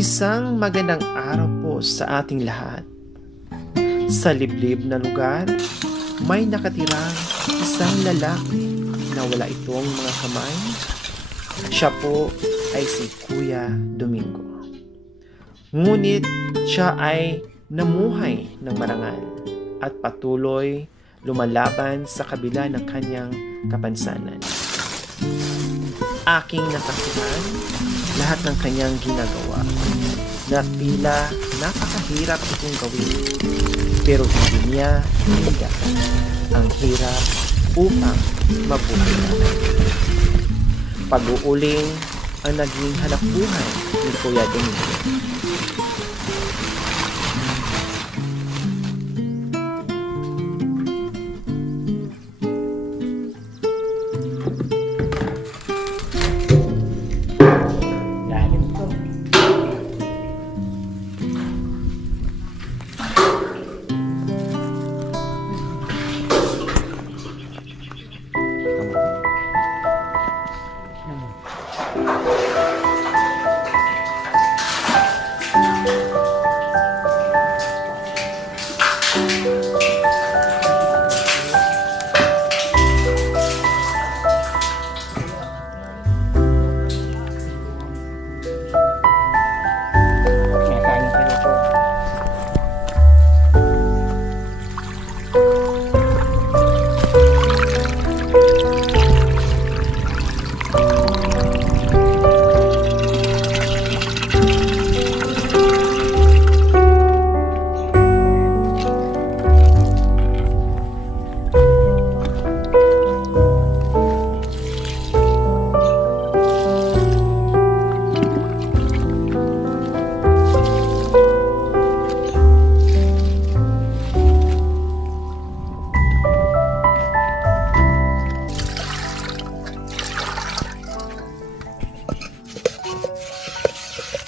Isang magandang araw po sa ating lahat. Sa liblib na lugar, may nakatirang isang lalaki na wala itong mga kamay. Siya po ay si Kuya Domingo. Ngunit siya ay namuhay ng marangal at patuloy lumalaban sa kabila ng kanyang kapansanan. Aking nasaksihan lahat ng kanyang ginagawa na tila napakahirap itong gawin, pero hindi niya hinda ang hirap upang mabuhay natin. Pag-uuling ang naging hanapbuhay ni Kuya Domingo.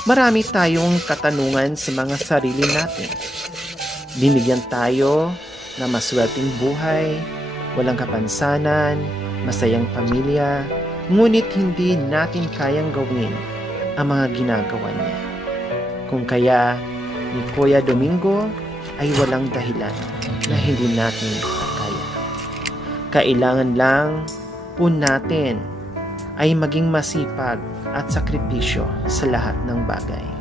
Marami tayong katanungan sa mga sarili natin. Binigyan tayo na maswerteng buhay, walang kapansanan, masayang pamilya, ngunit hindi natin kayang gawin ang mga ginagawa niya. Kung kaya ni Kuya Domingo ay walang dahilan na hindi natin kaya. Kailangan lang po natin ay maging masipag at sakripisyo sa lahat ng bagay.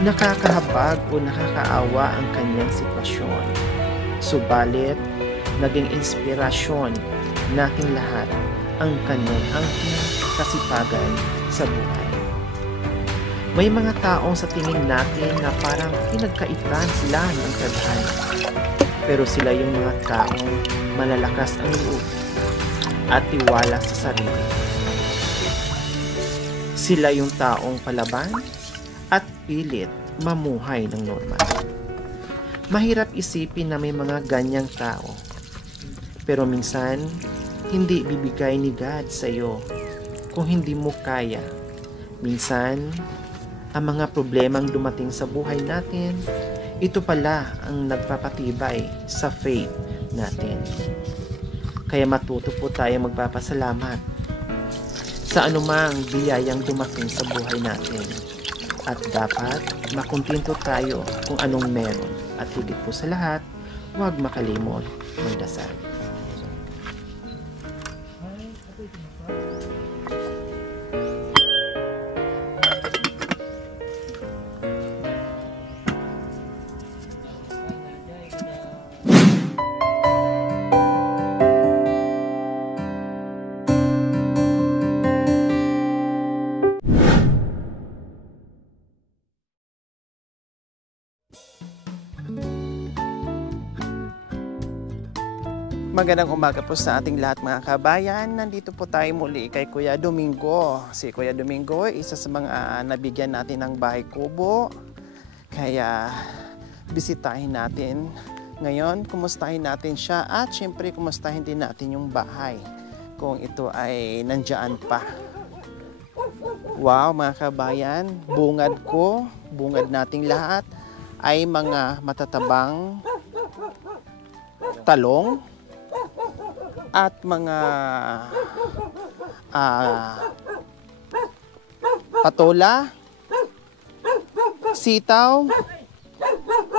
Nakakahabag o nakakaawa ang kanyang sitwasyon. Subalit, naging inspirasyon nating lahat ang kanyang angking kasipagan sa buhay. May mga taong sa tingin natin na parang pinagkaitan sila ng tadhana. Pero sila yung mga taong malalakas ang loob at tiwala sa sarili. Sila yung taong palaban at pilit mamuhay ng normal. Mahirap isipin na may mga ganyang tao. Pero minsan, hindi bibigay ni God sa iyo kung hindi mo kaya. Minsan, ang mga problemang dumating sa buhay natin, ito pala ang nagpapatibay sa faith natin. Kaya matuto po tayo magpapasalamat sa anumang biyayang dumating sa buhay natin. At dapat makuntento tayo kung anong meron. At higit po sa lahat, huwag makalimot magdasal. Magandang umaga po sa ating lahat mga kabayan. Nandito po tayo muli kay Kuya Domingo. Si Kuya Domingo, isa sa mga nabigyan natin ng bahay kubo. Kaya bisitahin natin Ngayon, kumustahin natin siya at syempre kumustahin din natin yung bahay kung ito ay nandiyan pa. Wow, mga kabayan, bungad nating lahat ay mga matatabang talong at mga patola, sitaw,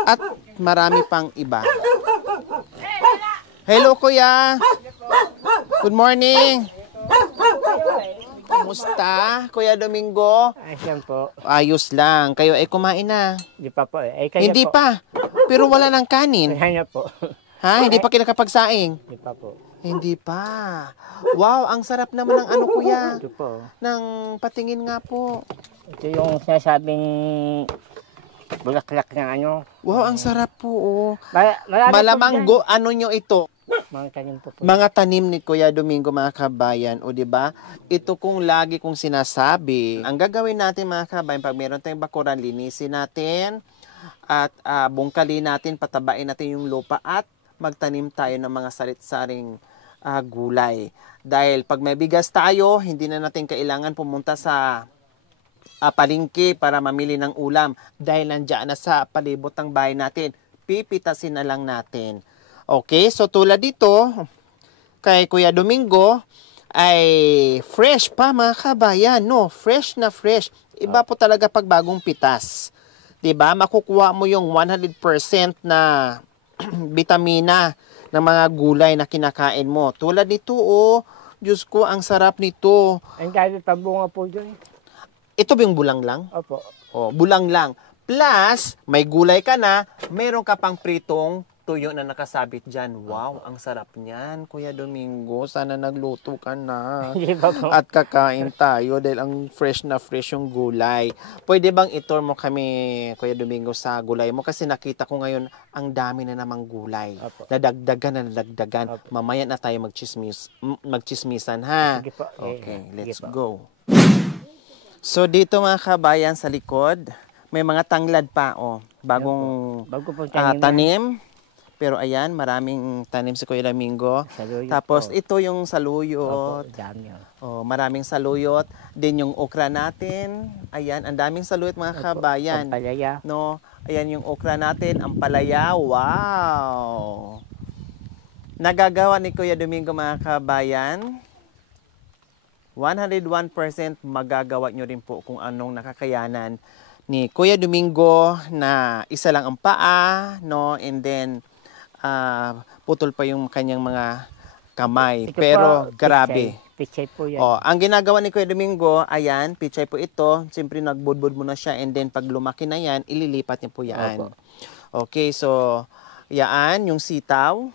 at marami pang iba. Hello, Kuya! Good morning! Kumusta, Kuya Domingo? Ayos po. Ayos lang. Kayo ay kumain na? Hindi pa po. Kaya Hindi po. pa. Pero wala ng kanin. Kaya po. Ha? Hindi pa kinakapagsaing? Hindi pa po. Hindi pa. Wow, ang sarap naman ng ano, Kuya. Ito po. Nang patingin nga po. Ito yung sinasabing bulaklak ng ano. Wow, ang sarap po. Oh. Marami Malamang po dyan. ano nyo ito? Mga tanim po po. Mga tanim ni Kuya Domingo, mga kabayan, o di ba? Ito kung lagi kong sinasabi. Ang gagawin natin, mga kabayan, pag meron tayong bakuran, linisin natin at bungkalin natin, patabain natin yung lupa at magtanim tayo ng mga sarit-saring gulay. Dahil pag may bigas tayo, hindi na natin kailangan pumunta sa palengke para mamili ng ulam. Dahil nandiyan na sa palibot ng bahay natin, pipitasin na lang natin. Okay, so tulad dito, kay Kuya Domingo, ay fresh pa, mga kabayan, no? Fresh na fresh. Iba po talaga pag bagong pitas. 'Di ba? Makukuha mo yung 100% na bitamina ng mga gulay na kinakain mo. Tulad nito, oh, Diyos ko, ang sarap nito. Ang dami pa bunga po dyan. Ito ba yung bulang lang? Opo. Oh, bulang lang. Plus, may gulay ka na, meron ka pang pritong tuyo na nakasabit dyan. Wow, ang sarap niyan, Kuya Domingo. Sana nagluto ka na. Hindi pa po. At kakain tayo dahil ang fresh na fresh yung gulay. Pwede bang itur mo kami, Kuya Domingo, sa gulay mo? Kasi nakita ko ngayon, ang dami na namang gulay. Opo. Nadagdagan. Opo. Mamaya na tayo magchismisan, ha? Sige po. Okay, let's Sige po. go. So, dito mga kabayan sa likod, may mga tanglad pa, oh. Bagong Bago po tanim. Pero ayan, maraming tanim si Kuya Domingo. Saluyot Tapos po. ito yung saluyot. Opo, dami yun. Oh, maraming saluyot. Din yung okra natin. Ayan, ang daming saluyot mga kabayan. Pampalaya. No, ayan yung okra natin, ang palaya. Wow! Nagagawa ni Kuya Domingo mga kabayan. 101% magagawa nyo rin po kung anong nakakayanan ni Kuya Domingo na isa lang ang paa, no? And then putol pa yung kanyang mga kamay. Ito Pero po, grabe. Pichay po yan. Oh, ang ginagawa ni Kuya Domingo, ayan, pichay po ito. Siyempre nagbudbud mo na siya and then pag lumaki na yan, ililipat niya po yan. Opo. Okay, so yan yung sitaw.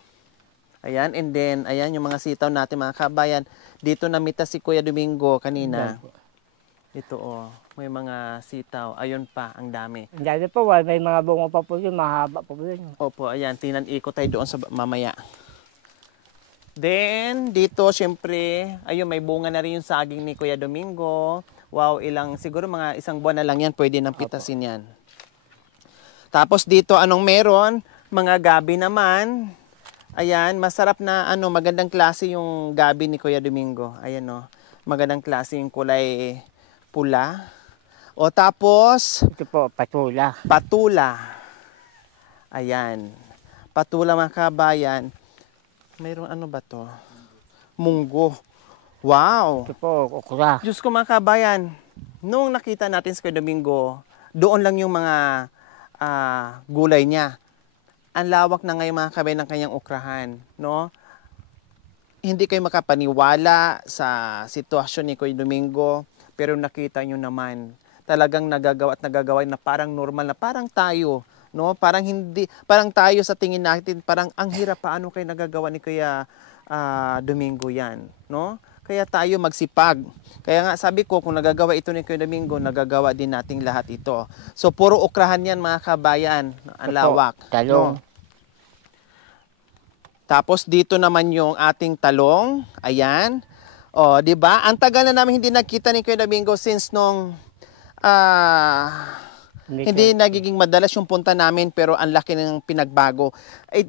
Ayan, and then ayan yung mga sitaw natin mga kabayan. Dito namita si Kuya Domingo kanina. Ito oh, may mga sitaw. Ayun pa, ang dami. Ang dami po, may mga bunga pa po yun, mahaba pa po yun. Opo, ayan, ikot tayo doon sa mamaya. Then, dito, syempre, ayun, may bunga na rin yung saging ni Kuya Domingo. Wow, siguro mga isang buwan na lang yan, pwede nang pitasin yan. Tapos dito, anong meron? Mga gabi naman. Ayan, masarap na, magandang klase yung gabi ni Kuya Domingo. Ayan, magandang klase yung kulay pula. O tapos, Ito po, patula. patula. Ayan. Patula mga kabayan. Mayroong ano ba to? Munggo. Wow! Ito po, okra. Diyos ko mga kabayan, nung nakita natin sa Kuya Domingo, doon lang yung mga gulay niya. Ang lawak na ngayon mga kabayan ng kanyang okrahan. No? Hindi kayo makapaniwala sa sitwasyon ni Kuya Domingo, pero nakita nyo naman, talagang nagagawa na parang normal na, parang tayo, no? Parang tayo sa tingin natin, parang ang hirap paano kayo nagagawa ni Kuya Domingo yan, no? Kaya tayo magsipag. Kaya nga sabi ko, kung nagagawa ito ni Kuya Domingo, nagagawa din nating lahat ito. So puro okrahan yan mga kabayan, ang lawak. Talong. No? Tapos dito naman yung ating talong, ayan. O, di ba? Ang tagal na namin hindi nakita ni Kuya Domingo since nung Hindi nagiging madalas yung punta namin pero ang laki ng pinagbago.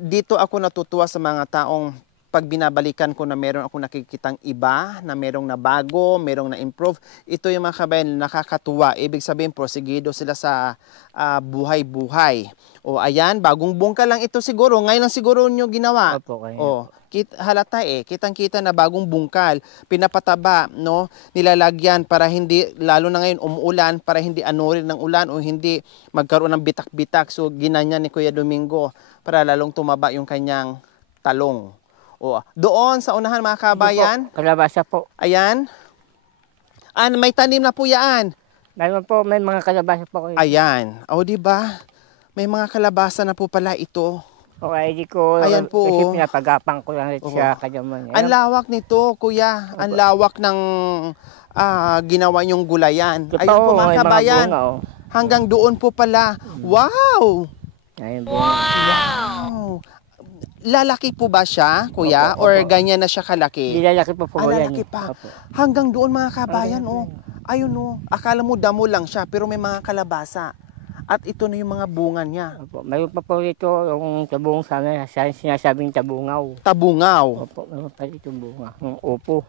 Dito ako natutuwa sa mga taong pag binabalikan ko na meron ako nakikitang iba, na merong nabago, merong na-improve. Ito yung mga kabayan nakakatuwa. Ibig sabihin, prosigido sila sa buhay-buhay. O ayan, bagong bungka lang ito siguro. Ngayon lang siguro nyo ginawa. Opo, kaya. O, halata kitang-kita na bagong bungkal, pinapataba, no? Nilalagyan para hindi, lalo na ngayon umuulan, para hindi anurin ng ulan o hindi magkaroon ng bitak-bitak. So, ginanyan ni Kuya Domingo para lalong tumaba yung kanyang talong. O, doon sa unahan mga kabayan, Kalabasa po. ayan. May tanim na po yan. Meron po, may mga kalabasa po kayo. Ayan. O, di ba? May mga kalabasa na po pala ito. Okay, di ko, Ayan po, kasi oh. pinapagapang ko lang siya kanyaman. Ang lawak nito, kuya. Ang lawak ng ginawa niyong gulayan. Ito Ayun po po, mga may kabayan. bunga, oh. Hanggang doon po pala. Wow! Ayun po. Wow! Lalaki po ba siya, kuya? Opo, Or opo. ganyan na siya kalaki? Lalaki po po yan. Lalaki pa. Opo. Hanggang doon mga kabayan, oh. Ayun, oh. Akala mo damo lang siya, pero may mga kalabasa. At ito na yung mga bunga niya. Opo. Mayroon pa po rito yung tabung sa amin, sinasabing tabungaw. Tabungaw. Opo, mayroon pa rito bunga. Yung upo.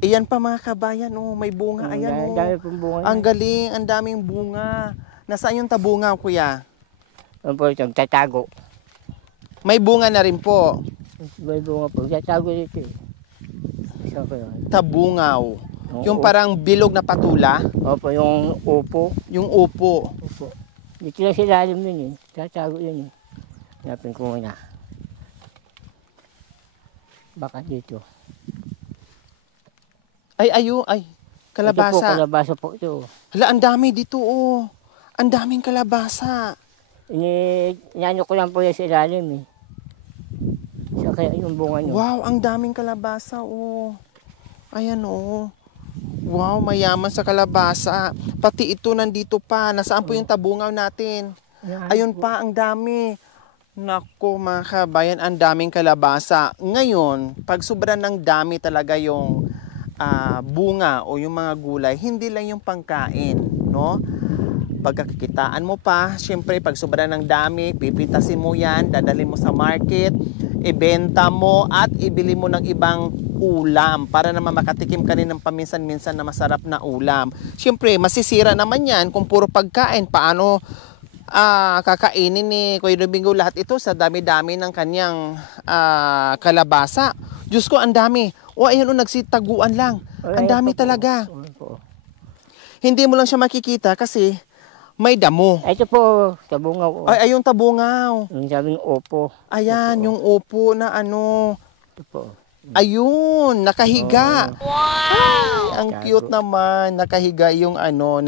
Iyan pa mga kabayan, oh. May bunga. Ayan, oh. Dami pong bunga. Ang galing, ang daming bunga. Nasaan yung tabungaw, kuya? Ano po ito, tatago. May bunga na rin po. May bunga po, tatago dito. Isa ko yun. Tabungaw. Yung parang bilog na patula. Opo, yung upo. Yung upo. Opo. Dito lang sa ilalim yun eh. Tatago yun eh. Hanapin ko muna. Baka dito. Ay, Ito po, kalabasa. kalabasa po ito. Hala, ang dami dito, oh. Ang daming kalabasa. Inano ko lang po yan sa ilalim eh. Sa kaya yung bunga nyo. Wow, ang daming kalabasa, oh. Ayan, oh. Wow, mayaman sa kalabasa. Pati ito nandito pa. Nasaan po yung tabungaw natin? Ayun pa, ang dami. Nako mga kabayan, ang daming kalabasa. Ngayon, pag sobrang ng dami talaga yung bunga o yung mga gulay, hindi lang yung pangkain, no? Pagkakitaan mo pa, syempre pag sobrang ng dami, pipitasin mo yan, dadalhin mo sa market, ibenta mo at ibili mo ng ibang ulam para naman makatikim ka rin ng paminsan-minsan na masarap na ulam. Syempre, masisira naman yan kung puro pagkain. Paano kakainin ni Kuya Domingo lahat ito sa dami-dami ng kanyang kalabasa? Diyos ko, ang dami. O, ayun, nagsitaguan lang. Ang dami talaga. Hindi mo lang siya makikita kasi may damo. Ito po, tabungaw. Ay, ayun tabungaw. Yung sabing upo. Ayan, yung upo na ano. Ito po. Ayun, nakahiga. Ay, ang Tago. cute naman. Nakahiga yung ano.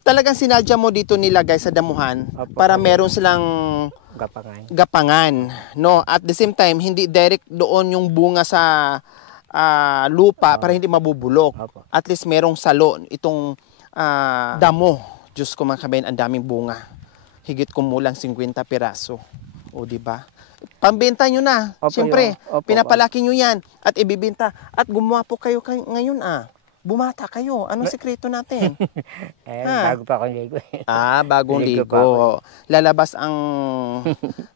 Talagang sinadya mo dito nilagay sa damuhan Opo. para meron silang Gapangan. gapangan. No? At the same time, hindi direct doon yung bunga sa lupa para hindi mabubulok. Opo. At least merong salo itong damo. Diyos ko mga kabayan, ang daming bunga. Higit kumulang 50 piraso. O, di ba? Pambenta nyo na. Opo, Siyempre, opo, pinapalaki nyo yan at ibibenta. At gumawa po kayo ngayon Bumata kayo. Anong sekreto natin? Bago pa akong ligo. Bagong Ligo ligo. pa ako. Lalabas ang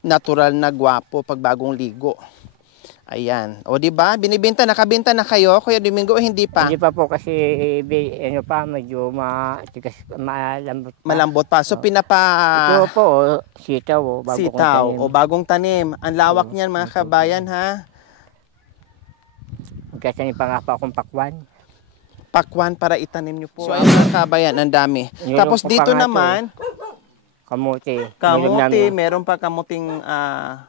natural na gwapo pag bagong ligo. Ayan. O, di ba? Nakabenta na kayo, Kuya Domingo, o hindi pa? Hindi pa po kasi ano pa, medyo malambot pa. Malambot pa. So, Ito po, sitaw. Bago sitaw kong tanim. o bagong tanim. Ang lawak niyan mga kabayan, ha? Magkatanim pa nga pa akong pakwan. Pakwan para itanim nyo po. So, ayun mga kabayan, ang dami. Meron Tapos pa dito pa nga naman, Kamote. kamote, meron pa kamuting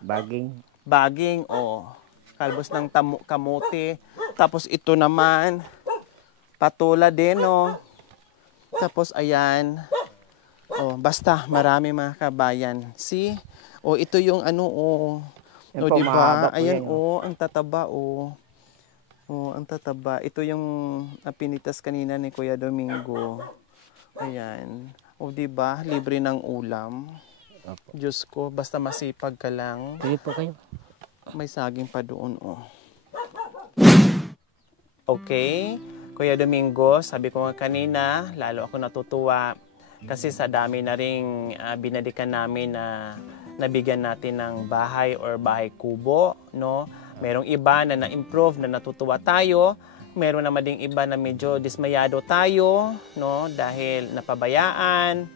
Baging. baging o kalbos ng kamote. Tapos ito naman, patola din, o. Tapos ayan. O, basta marami mga kabayan. See? O, ito yung ano, o. Yan O, po, di mahaba ba? po Ayan, yan, o, ang tataba, o. O, ang tataba. Ito yung napinitas kanina ni Kuya Domingo. Ayan. O, di ba? Libre ng ulam. Opo. Diyos ko, basta masipag ka lang. Sige po kayo. May saging pa doon, oh. Okay. Kuya Domingo, sabi ko nga kanina, lalo ako natutuwa Kasi sa dami na ring binalikan namin na nabigyan natin ng bahay or bahay kubo, no? Merong iba na na-improve, na natutuwa tayo. Meron naman ding iba na medyo dismayado tayo, no? Dahil napabayaan,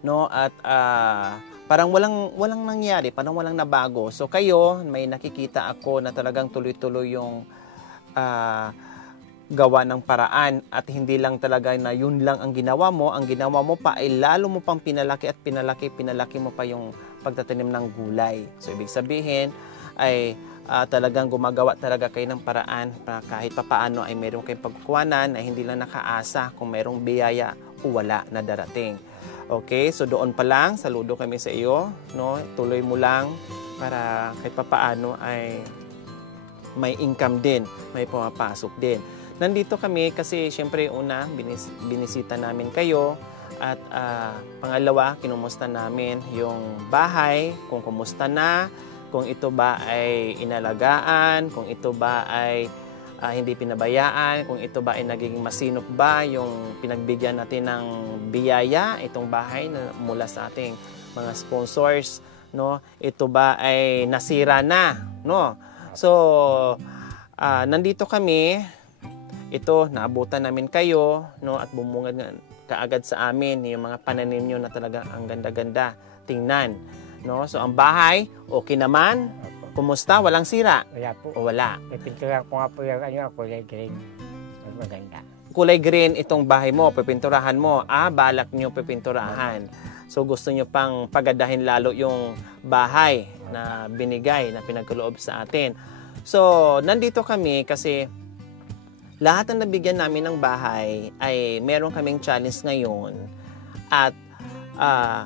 no? At parang walang nangyari, parang walang nabago. So kayo, may nakikita ako na talagang tuloy-tuloy yung gawa ng paraan at hindi lang talaga na yun lang ang ginawa mo pa ay lalo mo pang pinalaki at pinalaki mo pa yung pagtatanim ng gulay. So ibig sabihin ay talagang gumagawa talaga kayo ng paraan para kahit papaano ay meron kayong pagkukuhanan ay hindi lang nakaasa kung merong biyaya o wala na darating. Okay, so doon pa lang, saludo kami sa iyo, no? Tuloy mo lang para kahit papaano ay may income din, may pumapasok din. Nandito kami kasi syempre una, binisita namin kayo at pangalawa, kinumusta namin yung bahay, kung kumusta na, kung ito ba ay inalagaan, kung ito ba ay hindi pinabayaan, kung ito ba ay naging masinop ba yung pinagbigyan natin ng biyaya, itong bahay na mula sa ating mga sponsors, no? Ito ba ay nasira na, no? So, nandito kami. Ito, naabutan namin kayo, no, at bumungad kaagad sa amin yung mga pananim nyo na talaga ang ganda-ganda tingnan, no? So ang bahay okay naman. Kumusta? Walang sira? Wala po. O wala? Ipintura ko nga po yung kulay green. Maganda. Kulay green itong bahay mo, pipinturahan mo. Balak nyo pipinturahan. So gusto nyo pang pagadahin lalo yung bahay na binigay, na pinagkaloob sa atin. So nandito kami kasi lahat ng nabigyan namin ng bahay ay meron kaming challenge ngayon at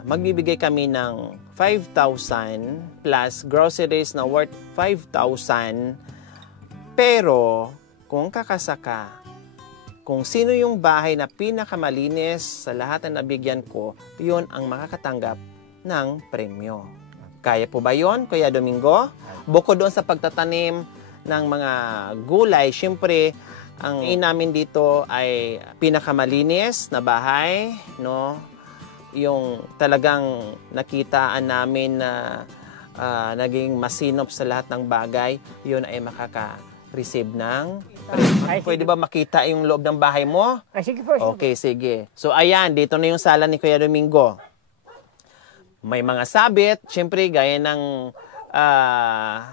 magbibigay kami ng 5,000 plus groceries na worth 5,000. Pero kung kakasaka, kung sino yung bahay na pinakamalinis sa lahat na nabigyan ko, yun ang makakatanggap ng premyo. Kaya po ba yun, Kuya Domingo? Bukod doon sa pagtatanim ng mga gulay, syempre, ang namin dito ay pinakamalinis na bahay, no? Yung talagang nakitaan namin na naging masinop sa lahat ng bagay, yun ay makaka-receive ng pwede ba makita yung loob ng bahay mo? Sige po. Okay, sige. So ayan, dito na yung sala ni Kuya Domingo. May mga sabit, syempre gaya ng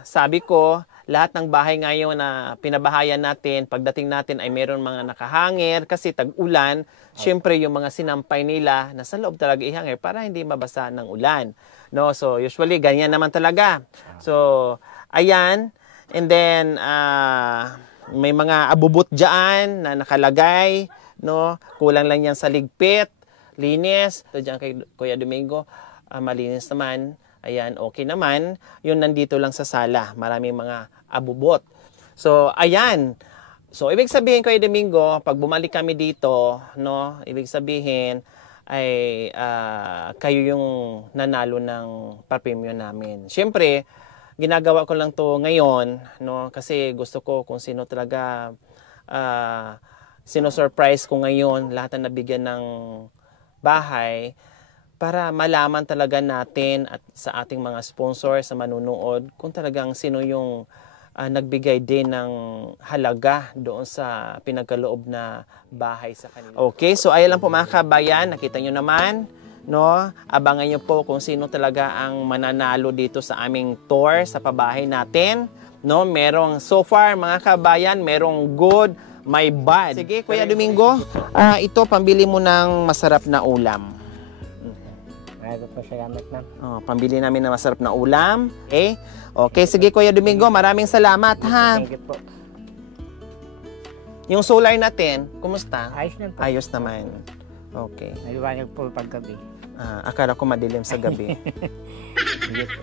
sabi ko, lahat ng bahay ngayon na pinabahayan natin, pagdating natin ay meron mga nakahangir kasi tag-ulan. Siyempre, yung mga sinampay nila, nasa loob talaga ihangir para hindi mabasa ng ulan. No? So, usually, ganyan naman talaga. So, ayan. And then, may mga abubot dyan na nakalagay. No? Kulang lang yan sa ligpit, linis. So, dyan kay Kuya Domingo, malinis naman. Ayan, okay naman. Yun nandito lang sa sala. Maraming mga abubot. So, ayan. So, ibig sabihin, Kuya Domingo, pag bumalik kami dito, no, ibig sabihin ay kayo yung nanalo ng pa-premium namin. Siyempre, ginagawa ko lang to ngayon, no, kasi gusto ko kung sino talaga sino-surprise ko ngayon, lahat na nabigyan ng bahay, para malaman talaga natin at sa ating mga sponsor, sa manunood, kung talagang sino yung nagbigay din ng halaga doon sa pinagkaloob na bahay sa kanila. Okay, so ayan lang po mga kabayan, nakita nyo naman, no? Abangan nyo po kung sino talaga ang mananalo dito sa aming tour sa pabahay natin, no? Merong, so far mga kabayan, merong good, may bad. Sige, Kuya Domingo, ito pambili mo ng masarap na ulam. Maraming po salamat, ma'am. Pambili namin ng masarap na ulam. Okay? Okay, sige Kuya Domingo, maraming salamat ha. Thank you po. Yung solar natin, kumusta? Ayos na po. Ayos naman. Okay. Maliwanag po paggabi. Akala ko madilim sa gabi. Sige po.